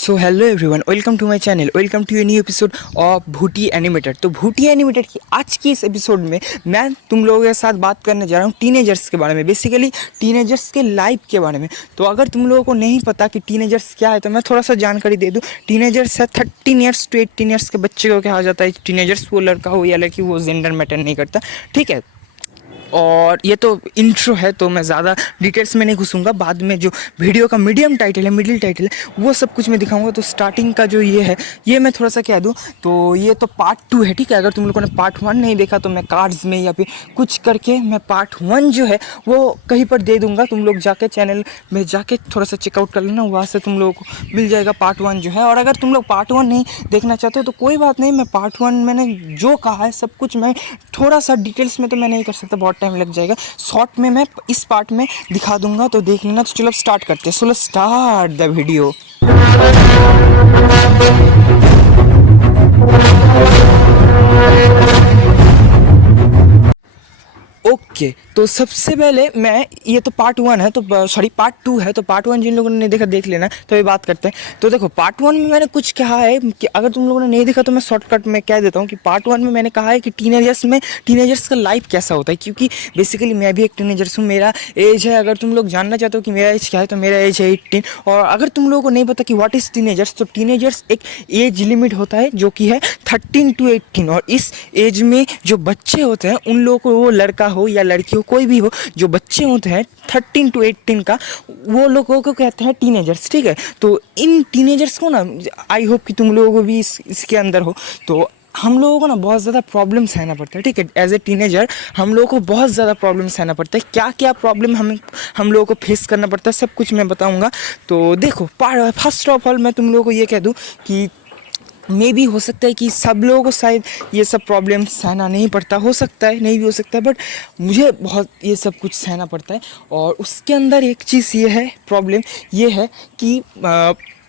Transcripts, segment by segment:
So hello everyone, welcome to my channel, welcome to a new episode of Bhooti animated. तो Bhooti animated की आज की इस एपिसोड में मैं तुम लोगों के साथ बात करने जा रहा हूँ टीनेजर्स के बारे में, बेसिकली टीनेजर्स के लाइफ के बारे में। तो अगर तुम लोगों को नहीं पता कि टीनेजर्स क्या है तो मैं थोड़ा सा जानकारी दे दूँ। टीनेजर्स है 13 ईयर्स टू 18 ईयर्स के बच्चे को कहा जाता है टीनेजर्स। वो लड़का हो या लड़की, वो जेंडर मैटर नहीं करता, ठीक है। और ये तो इंट्रो है, तो मैं ज़्यादा डिटेल्स में नहीं घुसूंगा। बाद में जो वीडियो का मीडियम टाइटल है, मिडिल टाइटल है, वो सब कुछ मैं दिखाऊंगा। तो स्टार्टिंग का जो ये है, ये मैं थोड़ा सा कह दूँ तो ये तो पार्ट 2 है, ठीक है। अगर तुम लोगों ने पार्ट 1 नहीं देखा तो मैं कार्ड्स में या फिर कुछ करके मैं पार्ट 1 जो है वो कहीं पर दे दूँगा। तुम लोग जाके चैनल में जाके थोड़ा सा चेकआउट कर लेना, वहाँ से तुम लोगों को मिल जाएगा पार्ट 1 जो है। और अगर तुम लोग पार्ट 1 नहीं देखना चाहते हो तो कोई बात नहीं, मैं पार्ट 1 मैंने जो कहा है सब कुछ मैं थोड़ा सा डिटेल्स में तो मैं नहीं कर सकता, बहुत टाइम लग जाएगा। शॉर्ट में मैं इस पार्ट में दिखा दूंगा, तो देख लेना। तो चलो स्टार्ट करते हैं। So let's start the video. Okay, तो सबसे पहले मैं, ये तो पार्ट 1 है, तो सॉरी पार्ट 2 है। तो पार्ट 1 जिन लोगों ने नहीं देखा देख लेना। तो ये बात करते हैं। तो देखो पार्ट 1 में मैंने कुछ कहा है कि अगर तुम लोगों ने नहीं देखा तो मैं शॉर्टकट में कह देता हूँ कि पार्ट 1 में मैंने कहा है कि टीनेजर्स का लाइफ कैसा होता है। क्योंकि बेसिकली मैं भी एक टीनेजर्स हूँ, मेरा एज है। अगर तुम लोग जानना चाहते हो कि मेरा एज क्या है तो मेरा एज है 18। और अगर तुम लोगों को नहीं पता कि व्हाट इज़ टीनेजर्स, तो टीनेजर्स एक एज लिमिट होता है जो कि है 13 to 18। और इस एज में जो बच्चे होते हैं उन लोगों को, वो लड़का हो या लड़की हो, कोई भी हो, जो बच्चे होते हैं 13 to 18 का, वो लोगों को कहते हैं टीनेजर्स, ठीक है। तो इन टीनेजर्स को ना, आई होप कि तुम लोगों को भी इसके अंदर हो। तो हम लोगों को ना बहुत ज़्यादा प्रॉब्लम सहना पड़ता है, ठीक है। एज ए टीनेजर हम लोगों को बहुत ज़्यादा प्रॉब्लम सहना पड़ता है। क्या क्या प्रॉब्लम हम लोगों को फेस करना पड़ता है सब कुछ मैं बताऊंगा। तो देखो, फर्स्ट ऑफ ऑल मैं तुम लोगों को ये कह दूँ कि मे भी हो सकता है कि सब लोगों को शायद ये सब प्रॉब्लम सहना नहीं पड़ता, हो सकता है, नहीं भी हो सकता है, बट मुझे बहुत ये सब कुछ सहना पड़ता है। और उसके अंदर एक चीज़ ये है, प्रॉब्लम ये है कि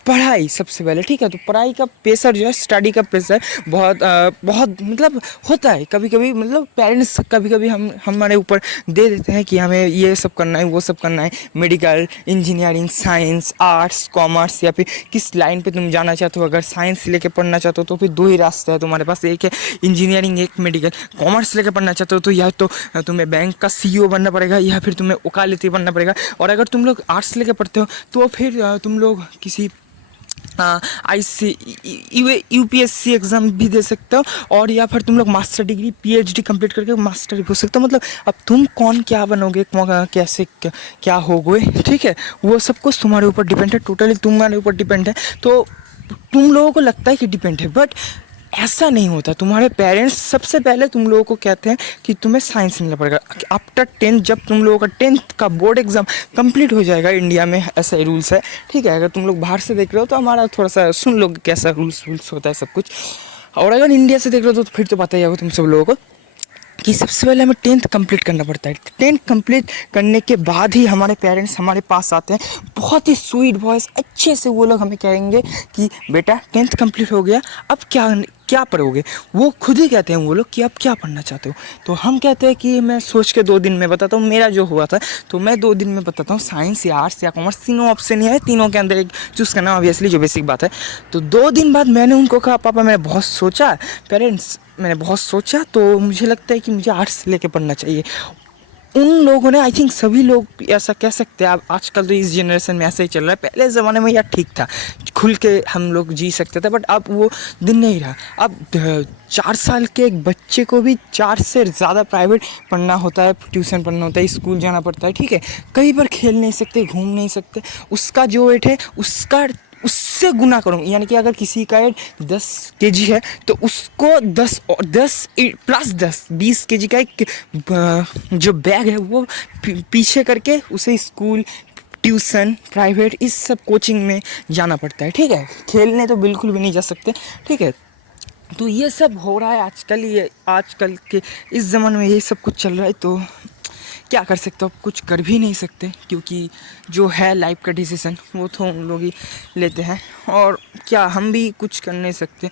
पढ़ाई सबसे पहले, ठीक है। तो पढ़ाई का प्रेशर जो है, स्टडी का प्रेशर बहुत मतलब होता है कभी कभी। मतलब पेरेंट्स कभी कभी हमारे ऊपर दे देते हैं कि हमें ये सब करना है, वो सब करना है, medical, engineering, science, arts, commerce, या फिर किस लाइन पे तुम जाना चाहते हो। अगर साइंस लेके पढ़ना चाहते हो तो फिर 2 ही रास्ते हैं तुम्हारे पास, एक है इंजीनियरिंग, एक मेडिकल। कॉमर्स लेके पढ़ना चाहते हो तो या तो तुम्हें बैंक का CEO बनना पड़ेगा या फिर तुम्हें वकालती बनना पड़ेगा। और अगर तुम लोग आर्ट्स लेके पढ़ते हो तो फिर तुम लोग किसी UPSC एग्ज़ाम भी दे सकते हो, और या फिर तुम लोग मास्टर डिग्री, PhD कंप्लीट करके मास्टर भी हो सकते हो। मतलब अब तुम कौन क्या बनोगे, कैसे क्या होगे, ठीक है, वो सब कुछ तुम्हारे ऊपर डिपेंड है, टोटली तुम्हारे ऊपर डिपेंड है। तो तुम लोगों को लगता है कि डिपेंड है, बट ऐसा नहीं होता। तुम्हारे पेरेंट्स सबसे पहले तुम लोगों को कहते हैं कि तुम्हें साइंस लेना पड़ेगा आफ्टर 10। जब तुम लोगों का 10th का बोर्ड एग्ज़ाम कंप्लीट हो जाएगा, इंडिया में ऐसा ही रूल्स है, ठीक है। अगर तुम लोग बाहर से देख रहे हो तो हमारा थोड़ा सा सुन लो कैसा रूल्स होता है सब कुछ। और अगर इंडिया से देख रहे हो तो फिर तो पता ही होगा तुम सब लोगों को कि सबसे पहले हमें 10th कंप्लीट करना पड़ता है। 10th कंप्लीट करने के बाद ही हमारे पेरेंट्स हमारे पास आते हैं। बहुत ही स्वीट वॉइस अच्छे से वो लोग हमें कहेंगे कि बेटा 10th कंप्लीट हो गया, अब क्या क्या पढ़ोगे। वो खुद ही कहते हैं वो लोग कि आप क्या पढ़ना चाहते हो। तो हम कहते हैं कि मैं सोच के 2 दिन में बताता हूँ। मेरा जो हुआ था तो मैं 2 दिन में बताता हूँ, साइंस या आर्ट्स या कॉमर्स, तीनों ऑप्शन ही है, तीनों के अंदर एक चूज़ करना ऑब्वियसली, जो बेसिक बात है। तो 2 दिन बाद मैंने उनको कहा पापा मैंने बहुत सोचा, पेरेंट्स मैंने बहुत सोचा, तो मुझे लगता है कि मुझे आर्ट्स लेके पढ़ना चाहिए। उन लोगों ने, आई थिंक सभी लोग ऐसा कह सकते हैं। अब आजकल तो इस जनरेशन में ऐसा ही चल रहा है। पहले ज़माने में यार ठीक था, खुल के हम लोग जी सकते थे, बट अब वो दिन नहीं रहा। अब 4 साल के एक बच्चे को भी 4 से ज़्यादा प्राइवेट पढ़ना होता है, ट्यूशन पढ़ना होता है, स्कूल जाना पड़ता है, ठीक है। कहीं पर खेल नहीं सकते, घूम नहीं सकते। उसका जो वेट है उससे गुना करूँ, यानी कि अगर किसी का वेट 10 kg है तो उसको 10 प्लस 10 20 kg का एक जो बैग है वो पीछे करके उसे स्कूल, ट्यूशन, प्राइवेट, इस सब कोचिंग में जाना पड़ता है, ठीक है। खेलने तो बिल्कुल भी नहीं जा सकते, ठीक है। तो ये सब हो रहा है आजकल, ये आजकल के इस ज़माने में यही सब कुछ चल रहा है। तो क्या कर सकते हो, आप कुछ कर भी नहीं सकते, क्योंकि जो है लाइफ का डिसीज़न वो तो उन लोग ही लेते हैं, और क्या हम भी कुछ कर नहीं सकते,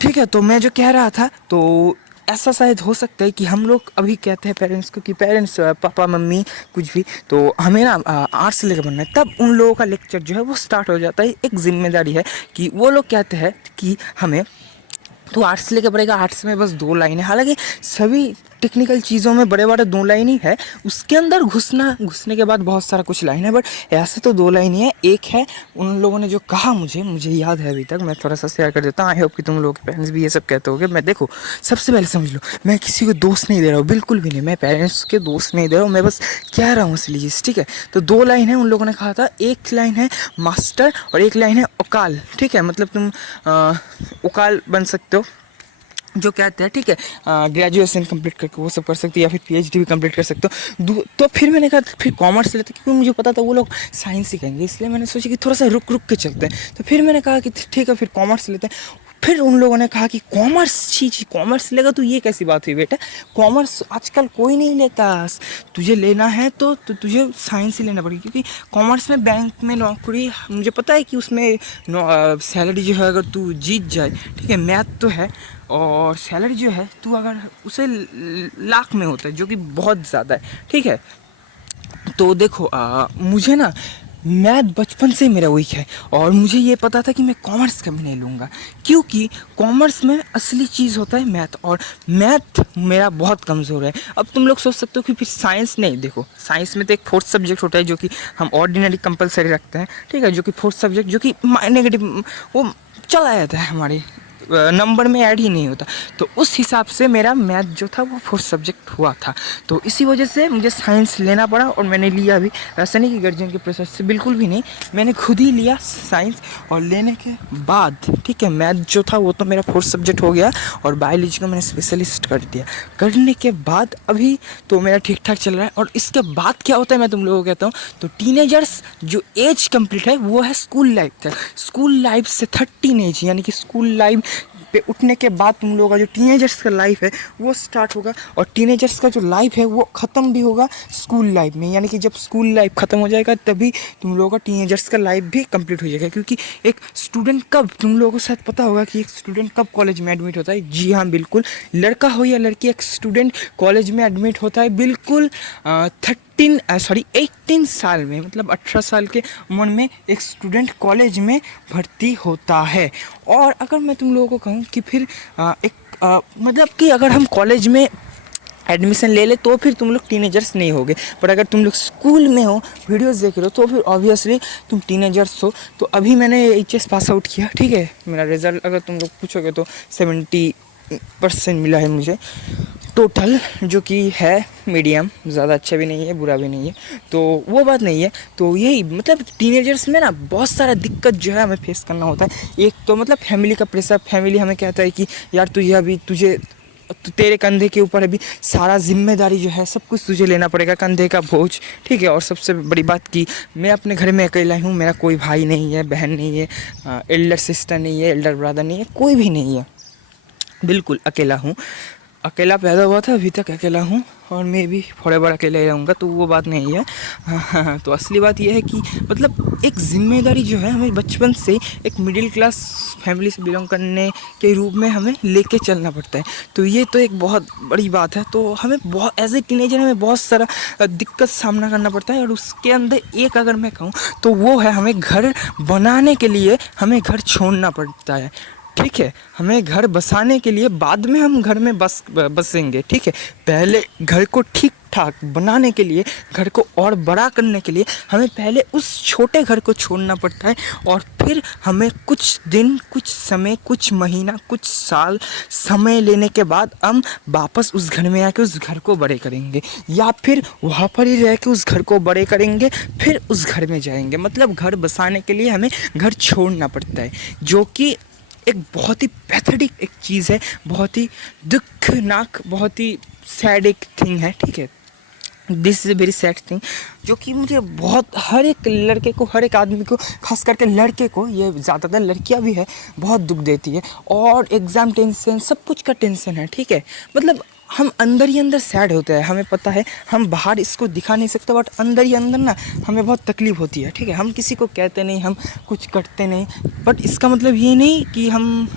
ठीक है। तो मैं जो कह रहा था, तो ऐसा शायद हो सकता है कि हम लोग अभी कहते हैं पेरेंट्स को कि पेरेंट्स पापा मम्मी कुछ भी, तो हमें ना आर्ट्स से लेकर बनना है, तब उन लोगों का लेक्चर जो है वो स्टार्ट हो जाता है। एक जिम्मेदारी है कि वो लोग कहते हैं कि हमें तो आर्ट्स लेके पड़ेगा, आर्ट्स में बस 2 लाइन है, हालांकि सभी टेक्निकल चीज़ों में बड़े बड़े 2 लाइन ही है, उसके अंदर घुसने के बाद बहुत सारा कुछ लाइन है, बट ऐसे तो 2 लाइन ही है। एक है उन लोगों ने जो कहा, मुझे याद है अभी तक, मैं थोड़ा सा शेयर कर देता हूँ। आई होप कि तुम लोगों के पेरेंट्स भी ये सब कहते होगे। मैं देखो, सबसे पहले समझ लो, मैं किसी को दोष नहीं दे रहा हूँ, बिल्कुल भी नहीं, मैं पेरेंट्स के दोष नहीं दे रहा हूँ, मैं बस कह रहा हूँ इसलिए, ठीक है। तो 2 लाइन है उन लोगों ने कहा था, एक लाइन है मास्टर और एक लाइन है औकाल, ठीक है। मतलब तुम औकाल बन सकते हो, जो कहते हैं, ठीक है, ग्रेजुएशन कंप्लीट करके वो सब कर सकते हो, या फिर पीएचडी भी कंप्लीट कर सकते हो। तो फिर मैंने कहा फिर कॉमर्स लेते, क्योंकि मुझे पता था वो लोग साइंस ही कहेंगे, इसलिए मैंने सोचा कि थोड़ा सा रुक के चलते हैं। तो फिर मैंने कहा कि ठीक है फिर कॉमर्स लेते हैं। फिर उन लोगों ने कहा कि कॉमर्स, छी कॉमर्स लेगा तो ये कैसी बात हुई बेटा, कॉमर्स आजकल कोई नहीं लेता, तुझे लेना है तो तुझे साइंस ही लेना पड़ेगा, क्योंकि कॉमर्स में बैंक में नौकरी, मुझे पता है कि उसमें सैलरी जो है अगर तू जीत जाए, ठीक है, मैथ तो है, और सैलरी जो है तू अगर उसे लाख में होता है, जो कि बहुत ज़्यादा है, ठीक है। तो देखो मुझे ना मैथ बचपन से मेरा वीक है, और मुझे ये पता था कि मैं कॉमर्स कभी नहीं लूँगा, क्योंकि कॉमर्स में असली चीज़ होता है मैथ, और मैथ मेरा बहुत कमज़ोर है। अब तुम लोग सोच सकते हो कि फिर साइंस नहीं, देखो साइंस में तो एक 4th सब्जेक्ट होता है जो कि हम ऑर्डिनरी कंपलसरी रखते हैं, ठीक है, जो कि 4th सब्जेक्ट जो कि नेगेटिव वो चला जाता है, हमारी नंबर में ऐड ही नहीं होता। तो उस हिसाब से मेरा मैथ जो था वो 4th सब्जेक्ट हुआ था, तो इसी वजह से मुझे साइंस लेना पड़ा, और मैंने लिया भी, ऐसा नहीं कि गार्जियन के प्रेशर से, बिल्कुल भी नहीं, मैंने खुद ही लिया साइंस। और लेने के बाद, ठीक है, मैथ जो था वो तो मेरा 4th सब्जेक्ट हो गया, और बायोलॉजी को मैंने स्पेशलिस्ट कर दिया। करने के बाद अभी तो मेरा ठीक ठाक चल रहा है। और इसके बाद क्या होता है मैं तुम लोगों को कहता हूँ, तो टीनेजर्स जो एज कंप्लीट है वो है स्कूल लाइफ तक। स्कूल लाइफ से 13 एज, यानी कि स्कूल लाइफ पे उठने के बाद तुम लोगों का जो टीनेजर्स का लाइफ है वो स्टार्ट होगा, और टीनेजर्स का जो लाइफ है वो ख़त्म भी होगा स्कूल लाइफ में, यानी कि जब स्कूल लाइफ ख़त्म हो जाएगा तभी तुम लोगों का टीनेजर्स का लाइफ भी कंप्लीट हो जाएगा। क्योंकि एक स्टूडेंट कब, तुम लोगों को शायद पता होगा कि एक स्टूडेंट कब कॉलेज में एडमिट होता है। जी हाँ बिल्कुल, लड़का हो या लड़की, एक स्टूडेंट कॉलेज में एडमिट होता है बिल्कुल 18 साल में, मतलब 18 साल के उम्र में एक स्टूडेंट कॉलेज में भर्ती होता है। और अगर मैं तुम लोगों को कहूँ कि फिर मतलब कि अगर हम कॉलेज में एडमिशन ले ले तो फिर तुम लोग टीनेजर्स नहीं होगे, पर अगर तुम लोग स्कूल में हो, वीडियोस देख रहे हो, तो फिर ऑब्वियसली तुम टीनेजर्स हो। तो अभी मैंने एचएस पास आउट किया, ठीक है, मेरा रिज़ल्ट अगर तुम लोग पूछोगे तो 70% मिला है मुझे टोटल, जो कि है मीडियम, ज़्यादा अच्छा भी नहीं है बुरा भी नहीं है, तो वो बात नहीं है। तो यही मतलब टीनेजर्स में ना बहुत सारा दिक्कत जो है हमें फेस करना होता है। एक तो मतलब फैमिली का प्रेशर, फैमिली हमें कहता है कि यार तुझे तेरे कंधे के ऊपर अभी सारा जिम्मेदारी जो है सब कुछ तुझे लेना पड़ेगा, कंधे का बोझ, ठीक है। और सबसे बड़ी बात कि मैं अपने घर में अकेला हूँ, मेरा कोई भाई नहीं है, बहन नहीं है, एल्डर सिस्टर नहीं है, एल्डर ब्रदर नहीं है, कोई भी नहीं है, बिल्कुल अकेला हूँ, अकेला पैदा हुआ था, अभी तक अकेला हूँ, और मैं भी फॉरएवर अकेला ही रहूँगा, तो वो बात नहीं है। हाँ, तो असली बात यह है कि मतलब एक जिम्मेदारी जो है हमें बचपन से एक मिडिल क्लास फैमिली से बिलोंग करने के रूप में हमें लेके चलना पड़ता है। तो ये तो एक बहुत बड़ी बात है। तो हमें बहुत एज ए टीनेजर हमें बहुत सारा दिक्कत सामना करना पड़ता है, और उसके अंदर एक अगर मैं कहूँ तो वो है हमें घर बनाने के लिए हमें घर छोड़ना पड़ता है, ठीक है। हमें घर बसाने के लिए बाद में हम घर में बसेंगे, ठीक है। पहले घर को ठीक ठाक बनाने के लिए, घर को और बड़ा करने के लिए हमें पहले उस छोटे घर को छोड़ना पड़ता है, और फिर हमें कुछ दिन, कुछ समय, कुछ महीना, कुछ साल समय लेने के बाद हम वापस उस घर में आके उस घर को बड़े करेंगे, या फिर वहाँ पर ही रह के उस घर को बड़े करेंगे, फिर उस घर में जाएंगे। मतलब घर बसाने के लिए हमें घर छोड़ना पड़ता है, जो कि एक बहुत ही पैथेटिक एक चीज़ है, बहुत ही दुखनाक, बहुत ही सैड एक थिंग है, ठीक है। This is a very sad thing, जो कि मुझे बहुत, हर एक लड़के को, हर एक आदमी को, खास करके लड़के को, ये ज़्यादातर लड़कियां भी है, बहुत दुख देती है। और एग्ज़ाम टेंशन, सब कुछ का टेंशन है, ठीक है। मतलब हम अंदर ही अंदर सैड होते हैं, हमें पता है, हम बाहर इसको दिखा नहीं सकते, बट अंदर ही अंदर ना हमें बहुत तकलीफ़ होती है, ठीक है। हम किसी को कहते नहीं, हम कुछ करते नहीं, बट इसका मतलब ये नहीं कि हम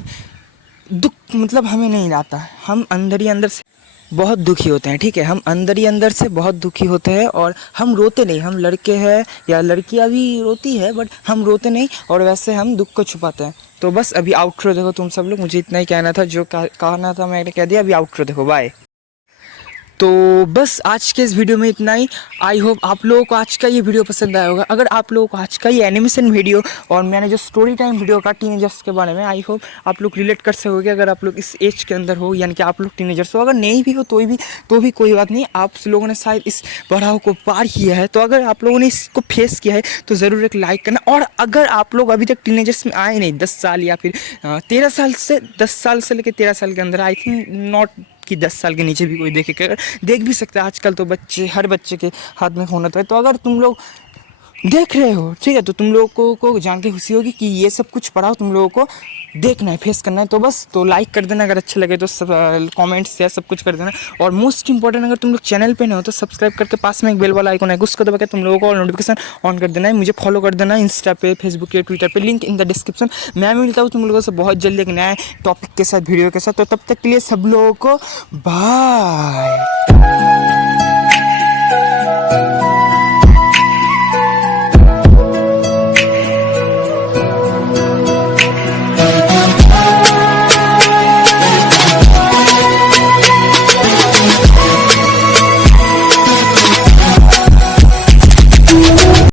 दुख मतलब हमें नहीं आता, हम अंदर ही अंदर से बहुत दुखी होते हैं, ठीक है, हम अंदर ही अंदर से बहुत दुखी होते हैं और हम रोते नहीं, हम लड़के हैं या लड़कियां भी रोती है बट हम रोते नहीं और वैसे हम दुख को छुपाते हैं। तो बस अभी आउटरो देखो तुम सब लोग, मुझे इतना ही कहना था, जो कहना था मैंने कह दिया, अभी आउटरो देखो, बाय। तो बस आज के इस वीडियो में इतना ही। आई होप आप लोगों को आज का ये वीडियो पसंद आया होगा। अगर आप लोगों को आज का ये एनिमेशन वीडियो और मैंने जो स्टोरी टाइम वीडियो का टीनेजर्स के बारे में, आई होप आप लोग रिलेट कर सकोगे। अगर आप लोग इस एज के अंदर हो, यानी कि आप लोग टीनेजर्स हो, अगर नहीं भी हो तो भी कोई बात नहीं, आप लोगों ने शायद इस पड़ाव को पार किया है। तो अगर आप लोगों ने इसको फेस किया है तो ज़रूर एक लाइक करना। और अगर आप लोग अभी तक टीनेजर्स में आए नहीं, 10 साल या फिर 13 साल से, 10 साल से लेकर 13 साल के अंदर, आई थिंक नॉट कि 10 साल के नीचे भी कोई देख भी सकता है। आजकल तो बच्चे, हर बच्चे के हाथ में फ़ोन होता है। तो अगर तुम लोग देख रहे हो, ठीक है, तो तुम लोगों को जान के खुशी होगी कि ये सब कुछ पढ़ाओ तुम लोगों को देखना है, फेस करना है। तो बस तो लाइक कर देना, अगर अच्छा लगे तो सब कमेंट्स या सब कुछ कर देना। और मोस्ट इंपॉर्टेंट, अगर तुम लोग चैनल पे नहीं हो तो सब्सक्राइब करके पास में एक बेल वाला आइकन है, उसको दबा के तुम लोगों को नोटिफिकेशन ऑन कर देना है। मुझे फॉलो कर देना इंस्टा पे, फेसबुक पे, ट्विटर पे, लिंक इन द डिस्क्रिप्शन। मैं मिलता हूँ तुम लोगों से बहुत जल्दी एक नए टॉपिक के साथ, वीडियो के साथ। तो तब तक के लिए सब लोगों को बाय।